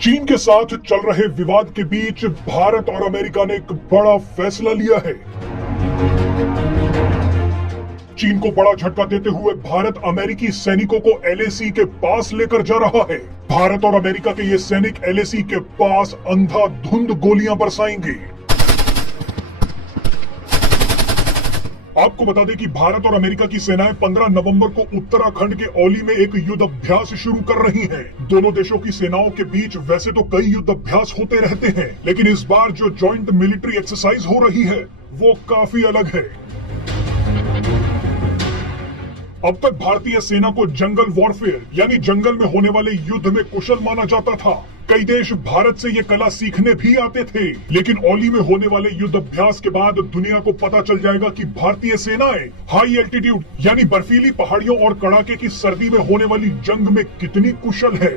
चीन के साथ चल रहे विवाद के बीच भारत और अमेरिका ने एक बड़ा फैसला लिया है। चीन को बड़ा झटका देते हुए भारत अमेरिकी सैनिकों को एलएसी के पास लेकर जा रहा है। भारत और अमेरिका के ये सैनिक एलएसी के पास अंधाधुंध गोलियां बरसाएंगे। आपको बता दें कि भारत और अमेरिका की सेनाएं 15 नवंबर को उत्तराखंड के औली में एक युद्ध अभ्यास शुरू कर रही हैं। दोनों देशों की सेनाओं के बीच वैसे तो कई युद्ध अभ्यास होते रहते हैं, लेकिन इस बार जो जॉइंट मिलिट्री एक्सरसाइज हो रही है वो काफी अलग है। अब तक भारतीय सेना को जंगल वॉरफेयर यानी जंगल में होने वाले युद्ध में कुशल माना जाता था। कई देश भारत से ये कला सीखने भी आते थे, लेकिन औली में होने वाले युद्ध अभ्यास के बाद दुनिया को पता चल जाएगा कि भारतीय सेनाएं हाई एल्टीट्यूड यानी बर्फीली पहाड़ियों और कड़ाके की सर्दी में होने वाली जंग में कितनी कुशल है।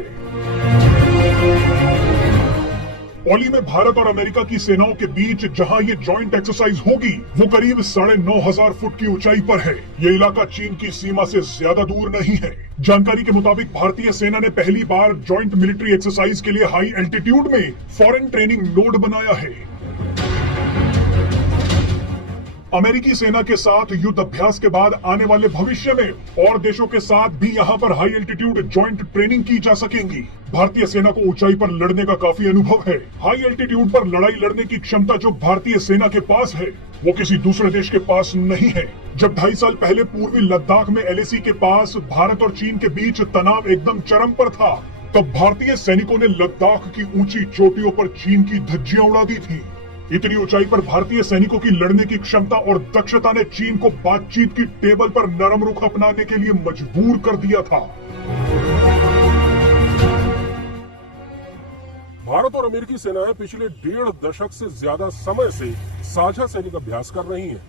औली में भारत और अमेरिका की सेनाओं के बीच जहां ये जॉइंट एक्सरसाइज होगी वो करीब 9,500 फुट की ऊंचाई पर है। ये इलाका चीन की सीमा से ज्यादा दूर नहीं है। जानकारी के मुताबिक भारतीय सेना ने पहली बार जॉइंट मिलिट्री एक्सरसाइज के लिए हाई एल्टीट्यूड में फॉरेन ट्रेनिंग नोड बनाया है। अमेरिकी सेना के साथ युद्ध अभ्यास के बाद आने वाले भविष्य में और देशों के साथ भी यहां पर हाई एल्टीट्यूड जॉइंट ट्रेनिंग की जा सकेंगी। भारतीय सेना को ऊंचाई पर लड़ने का काफी अनुभव है। हाई एल्टीट्यूड पर लड़ाई लड़ने की क्षमता जो भारतीय सेना के पास है वो किसी दूसरे देश के पास नहीं है। जब 2.5 साल पहले पूर्वी लद्दाख में एलएसी के पास भारत और चीन के बीच तनाव एकदम चरम पर था, तब भारतीय सैनिकों ने लद्दाख की ऊंची चोटियों पर चीन की धज्जियां उड़ा दी थी। इतनी ऊंचाई पर भारतीय सैनिकों की लड़ने की क्षमता और दक्षता ने चीन को बातचीत की टेबल पर नरम रुख अपनाने के लिए मजबूर कर दिया था। भारत और अमेरिकी सेनाएं पिछले 1.5 दशक से ज्यादा समय से साझा सैनिक अभ्यास कर रही हैं।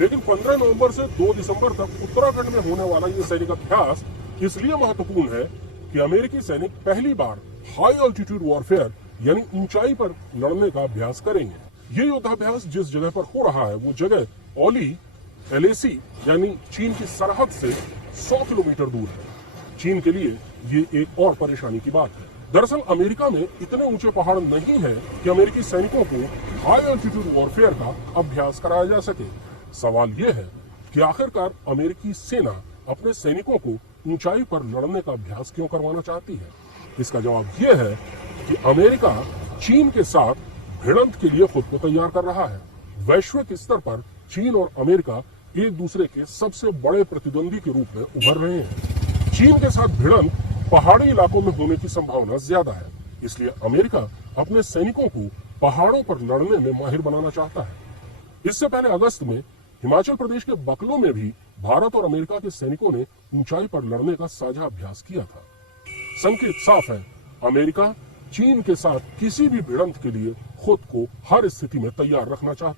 लेकिन 15 नवंबर से 2 दिसंबर तक उत्तराखंड में होने वाला ये सैनिक अभ्यास इसलिए महत्वपूर्ण है कि अमेरिकी सैनिक पहली बार हाई ऑल्टीट्यूड वॉरफेयर यानी ऊंचाई पर लड़ने का अभ्यास करेंगे। ये युद्धाभ्यास जिस जगह पर हो रहा है वो जगह औली एलएसी यानी चीन की सरहद से 100 किलोमीटर दूर है। चीन के लिए ये एक और परेशानी की बात है। दरअसल अमेरिका में इतने ऊंचे पहाड़ नहीं है कि अमेरिकी सैनिकों को हाई ऑल्टीट्यूड वॉरफेयर का अभ्यास कराया जा सके। सवाल ये है कि आखिरकार अमेरिकी सेना अपने सैनिकों को ऊंचाई पर लड़ने का अभ्यास क्यों करवाना चाहती है। इसका जवाब ये है कि अमेरिका चीन के साथ भिड़ंत के लिए खुद को तैयार कर रहा है। वैश्विक स्तर पर चीन और अमेरिका एक दूसरे के सबसे बड़े प्रतिद्वंदी के रूप में उभर रहे हैं। चीन के साथ भिड़ंत पहाड़ी इलाकों में होने की संभावना ज्यादा है, इसलिए अमेरिका अपने सैनिकों को पहाड़ों पर लड़ने में माहिर बनाना चाहता है। इससे पहले अगस्त में हिमाचल प्रदेश के बकलो में भी भारत और अमेरिका के सैनिकों ने ऊंचाई पर लड़ने का साझा अभ्यास किया था। संकेत साफ है, अमेरिका चीन के साथ किसी भी भिड़ंत के लिए खुद को हर स्थिति में तैयार रखना चाहता है।